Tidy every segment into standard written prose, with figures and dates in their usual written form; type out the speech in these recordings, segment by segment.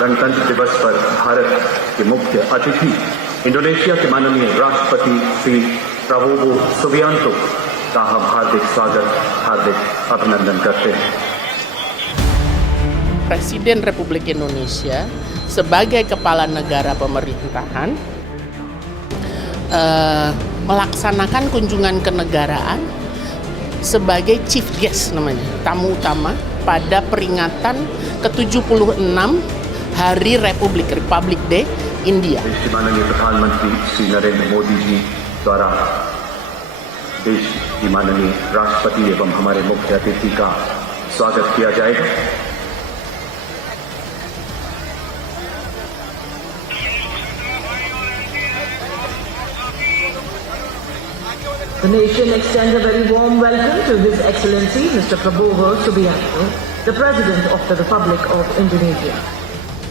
गणतंत्र दिवस पर भारत के मुख्य अतिथि इंडोनेशिया के माननीय राष्ट्रपति श्री prabowo subianto का हम हार्दिक स्वागत, हार्दिक अभिनंदन करते हैं। Presiden Republik Indonesia sebagai kepala negara pemerintahan melaksanakan kunjungan kenegaraan sebagai chief guest namanya, tamu utama pada peringatan ke-76 Hari Republik Day India. माननीय प्रधानमंत्री श्री नरेंद्र मोदी जी द्वारा देश की माननीय राष्ट्रपति एवं हमारे मुख्य अतिथि का स्वागत किया जाएगा। The nation extends a very warm welcome to His Excellency Mr. Prabowo Subianto, the President of the Republic of Indonesia.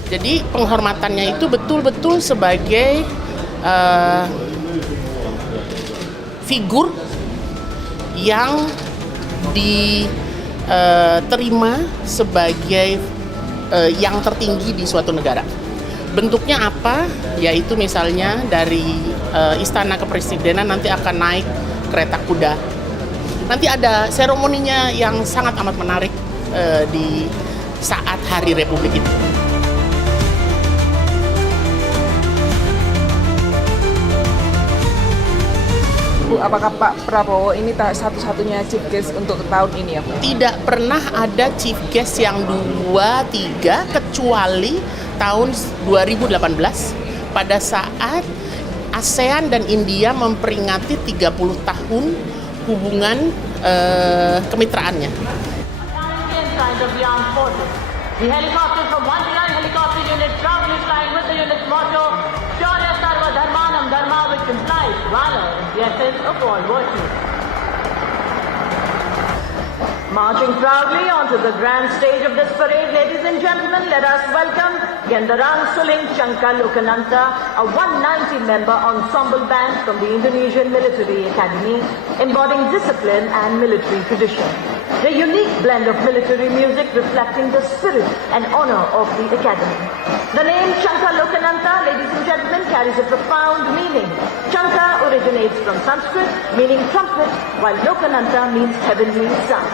Jadi penghormatannya itu betul-betul sebagai figur yang diterima sebagai yang tertinggi di suatu negara. Bentuknya apa? Yaitu misalnya dari Istana Kepresidenan nanti akan naik kereta kuda. Nanti ada seremoninya yang sangat amat menarik di saat Hari Republik itu. Bu, apakah Pak Prabowo ini satu-satunya chief guest untuk tahun ini ya, Bu? Tidak pernah ada chief guest yang 2-3 kecuali tahun 2018 pada saat ASEAN dan India memperingati 30 tahun hubungan kemitraannya. The helicopter from 139 helicopter unit proudly flying with the unit's motto, Shaurya Sarva Dharmanam Dharma, which implies valor is the essence of all virtues. Marching proudly onto the grand stage of this parade, ladies and gentlemen, let us welcome Gendarang Suling Changka Lokananta, a 190-member ensemble band from the Indonesian Military Academy, embodying discipline and military tradition. The unique blend of military music reflecting the spirit and honor of the Academy. The name Changka Lokananta, ladies and gentlemen, carries a profound meaning. Changka originates from Sanskrit, meaning trumpet, while Lokananta means heavenly sound.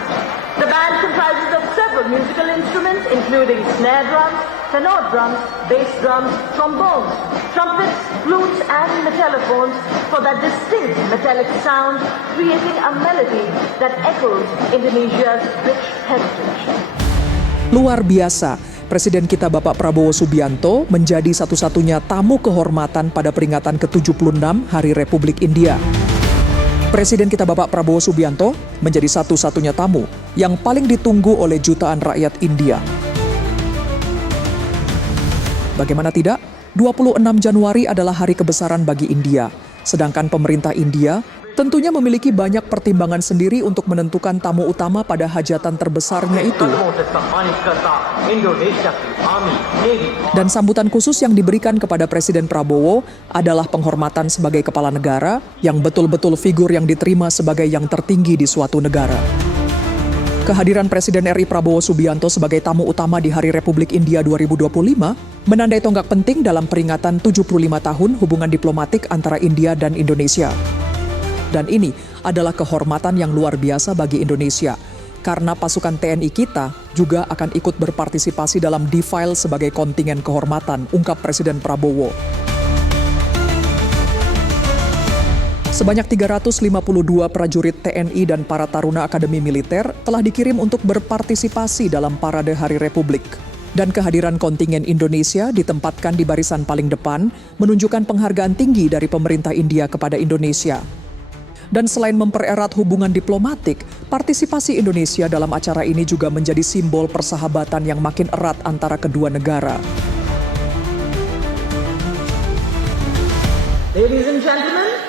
The band comprises of several musical instruments, including snare drums, tenor drums, bass drums, trombones, trumpets, flutes, and metallophones for that distinct metallic sound, creating a melody that echoes Indonesia's rich heritage. Luar biasa, Presiden kita Bapak Prabowo Subianto menjadi satu-satunya tamu kehormatan pada peringatan ke-76 Hari Republik India. Presiden kita Bapak Prabowo Subianto menjadi satu-satunya tamu yang paling ditunggu oleh jutaan rakyat India. Bagaimana tidak, 26 Januari adalah hari kebesaran bagi India, sedangkan pemerintah India tentunya memiliki banyak pertimbangan sendiri untuk menentukan tamu utama pada hajatan terbesarnya itu. Dan sambutan khusus yang diberikan kepada Presiden Prabowo adalah penghormatan sebagai kepala negara yang betul-betul figur yang diterima sebagai yang tertinggi di suatu negara. Kehadiran Presiden RI Prabowo Subianto sebagai tamu utama di Hari Republik India 2025 menandai tonggak penting dalam peringatan 75 tahun hubungan diplomatik antara India dan Indonesia. Dan ini adalah kehormatan yang luar biasa bagi Indonesia, karena pasukan TNI kita juga akan ikut berpartisipasi dalam defile sebagai kontingen kehormatan, ungkap Presiden Prabowo. Sebanyak 352 prajurit TNI dan para taruna Akademi Militer telah dikirim untuk berpartisipasi dalam Parade Hari Republik. Dan kehadiran kontingen Indonesia ditempatkan di barisan paling depan, menunjukkan penghargaan tinggi dari pemerintah India kepada Indonesia. Dan selain mempererat hubungan diplomatik, partisipasi Indonesia dalam acara ini juga menjadi simbol persahabatan yang makin erat antara kedua negara. Ladies and gentlemen,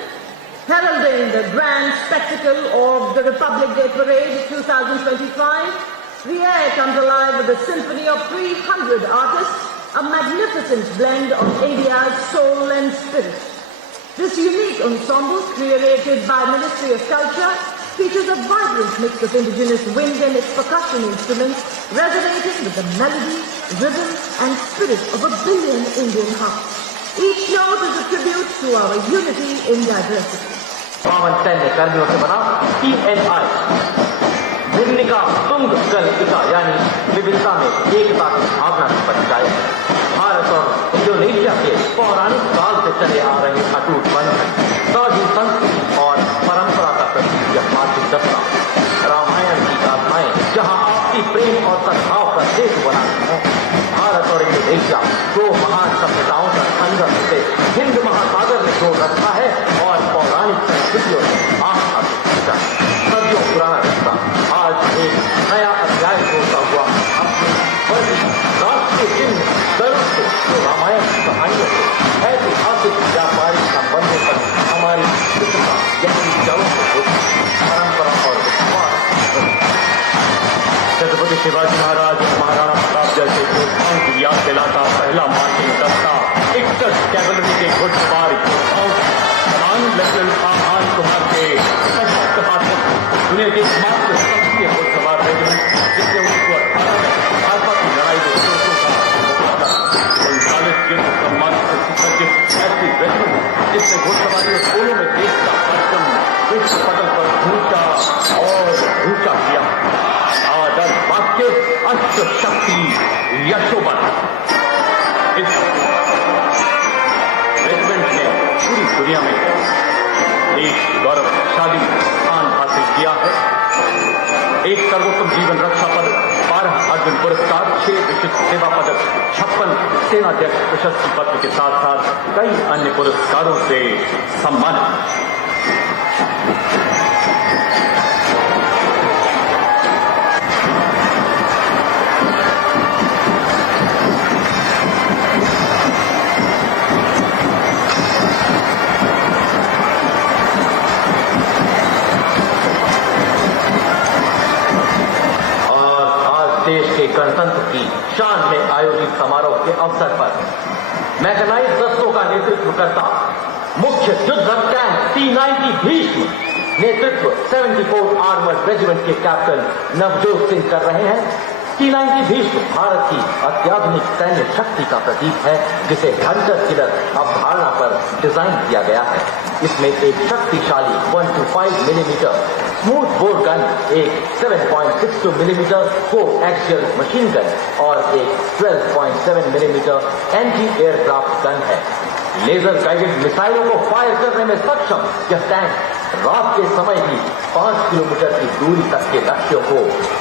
heralding the grand spectacle of the Republic Day Parade 2025, the air comes alive with a symphony of 300 artists, a magnificent blend of India's soul and spirit. This unique ensemble, created by Ministry of Culture, features a vibrant mix of indigenous wind and its percussion instruments, resonating with the melody, rhythm and spirit of a billion Indian hearts. Each note is a tribute to our unity in diversity. पावन सैन्य कर्मियों से बना TNI भिन्निका तुंग कल्पिता यानी विविधता में एकता की भावना की परिचायक भारत और इंडोनेशिया के पौराणिक काल से चले आ रहे अटूट बंधन साझी संस्कृति और परंपरा का प्रतीक यह मासिक दस्ता रामायण की गाथाएं जहां आपसी प्रेम और सद्भाव का सेतु बनाती हैं भारत और इंडोनेशिया दो महान सभ्यताओं का संगम से हिंद महासागर में जोड़ रखा है और पौराणिक संस्कृतियों से आस्था से खींचा सदियों पुराना रिश्ता आज एक नया अध्याय जोड़ता हुआ अपने राष्ट्रीय चिन्ह गर्व से जो रामायण की कहानियों से ऐतिहासिक व्यापारिक संबंधों पर हमारी विशेषता यही जड़ों से होती परंपरा और विश्वास छत्रपति शिवाजी महाराज महाराणा प्रताप जैसे योद्धाओं की याद दिलाता पहला मार्चिंग दस्ता 61 कैवलरी के घुड़सवार योद्धाओं कमान लेफ्टिनेंट आहान कुमार के सशक्त हाथों दुनिया के एकमात्र शक्तिय घुड़सवार रेजिमेंट जिसने 1918 में भाजपा की लड़ाई में शोषों का मुकाबला 39 युद्ध सम्मान से सुसज्जित ऐसी रेजिमेंट जिसने घुड़सवारी और गोलों में देश का कार्यक्रम विश्व पटल पर ऊंचा और ऊंचा किया आदर वाक्य अष्ट शक्ति यशोबल इस रेजिमेंट ने पूरी दुनिया में एक गौरवशाली स्थान हासिल किया है एक सर्वोत्तम जीवन रक्षा पदक 12 अर्जुन पुरस्कार 6 विशिष्ट सेवा पदक 56 सेनाध्यक्ष प्रशस्ति पत्र के साथ साथ कई अन्य पुरस्कारों से सम्मानित देश के गणतंत्र की शान में आयोजित समारोह के अवसर पर मैकेनाइज दस्तों का नेतृत्व करता मुख्य युद्ध टैंक T-90 भीष्म नेतृत्व 74 आर्मर्ड रेजिमेंट के कैप्टन नवजोत सिंह कर रहे हैं T-90 भीष्म भारत की अत्याधुनिक सैन्य शक्ति का प्रतीक है जिसे हंटर किलर अवधारणा पर डिजाइन किया गया है इसमें एक शक्तिशाली 125 मिलीमीटर स्मूथ बोर गन एक 7.62 मिलीमीटर को एक्सियल मशीन गन और एक 12.7 मिलीमीटर एंटी एयरक्राफ्ट गन है लेजर गाइडेड मिसाइलों को फायर करने में सक्षम यह टैंक रात के समय भी 5 किलोमीटर की दूरी तक के लक्ष्यों को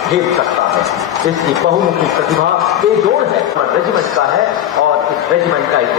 भेद सकता है इसकी बहुमुखी प्रतिभा बेजोड़ है रेजिमेंट का है और इस रेजिमेंट का इतिहास